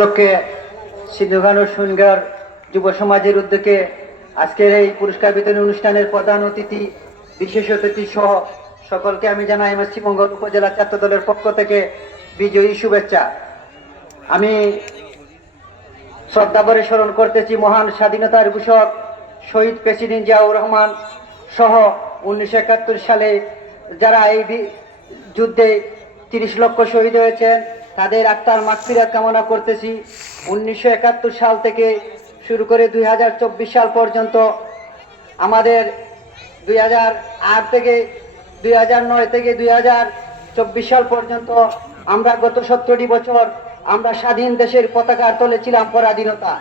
উপলক্ষে সিন্ধুগানু সুনগর যুব সমাজের উদ্যোগে আজকের এই পুরস্কার বিতরণ অনুষ্ঠানের প্রধান অতিথি, বিশেষ অতিথি সহ সকলকে আমি জানাই পশ্চিমবঙ্গ উপজেলা ছাত্র দলের পক্ষ থেকে বিজয়ী শুভেচ্ছা। আমি শ্রদ্ধাভরে স্মরণ করতেছি মহান স্বাধীনতার ঘোষক শহীদ প্রেসিডেন্ট জিয়াউর রহমান সহ উনিশশো একাত্তর সালে যারা এই যুদ্ধে তিরিশ লক্ষ শহীদ হয়েছেন তাদের আত্মার মাতৃরা কামনা করতেছি। উনিশশো একাত্তর সাল থেকে শুরু করে দুই হাজার চব্বিশ সাল পর্যন্ত আমাদের দুই হাজার আট থেকে দুই হাজার নয় থেকে দুই হাজার চব্বিশ সাল পর্যন্ত আমরা গত সত্তরটি বছর আমরা স্বাধীন দেশের পতাকার তলে ছিলাম পরাধীনতা।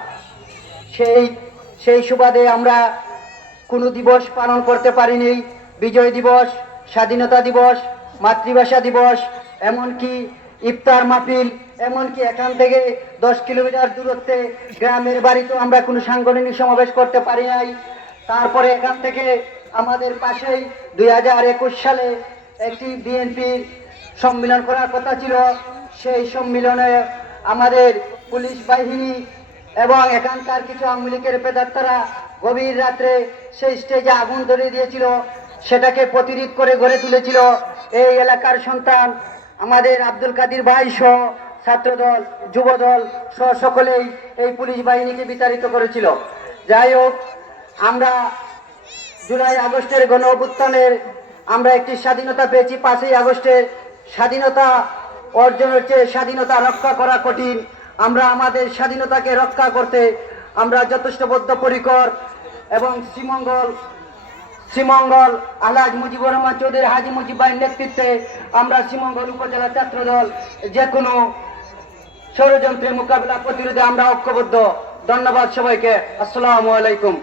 সেই সেই সুবাদে আমরা কোনো দিবস পালন করতে পারিনি। বিজয় দিবস, স্বাধীনতা দিবস, মাতৃভাষা দিবস, এমনকি ইফতার মাহফিল, এমনকি এখান থেকে দশ কিলোমিটার দূরত্বে গ্রামের বাড়িতেও আমরা কোনো সাংগঠনিক সমাবেশ করতে পারি নাই। তারপরে এখান থেকে আমাদের পাশেই দুই হাজার একুশ সালে একটি বিএনপির সম্মেলন করার কথা ছিল। সেই সম্মেলনে আমাদের পুলিশ বাহিনী এবং এখানকার কিছু আওয়ামী লীগের পেদার্তারা গভীর রাত্রে সেই স্টেজে আগুন ধরিয়ে দিয়েছিল। সেটাকে প্রতিরোধ করে গড়ে তুলেছিল। এই এলাকার সন্তান আমাদের আব্দুল কাদির ভাই সহ ছাত্রদল, যুবদল সহ সকলেই এই পুলিশ বাহিনীকে বিতাড়িত করেছিল। যাই হোক, আমরা জুলাই আগস্টের গণ অভ্যুত্থানের আমরা একটি স্বাধীনতা পেয়েছি। পাঁচই আগস্টের স্বাধীনতা অর্জনের চেয়ে স্বাধীনতা রক্ষা করা কঠিন। আমরা আমাদের স্বাধীনতাকে রক্ষা করতে আমরা যথেষ্ট বদ্ধপরিকর এবং শ্রীমঙ্গল শ্রীমঙ্গল, আলহাজ মুজিবুর রহমান চৌধুরী, হাজি মুজিবাই নেতৃত্বে আমরা শ্রীমঙ্গল উপজেলা ছাত্রদল যে কোনো ষড়যন্ত্রের মোকাবিলা প্রতিরোধে আমরা ঐক্যবদ্ধ। ধন্যবাদ সবাইকে। আসসালামু আলাইকুম।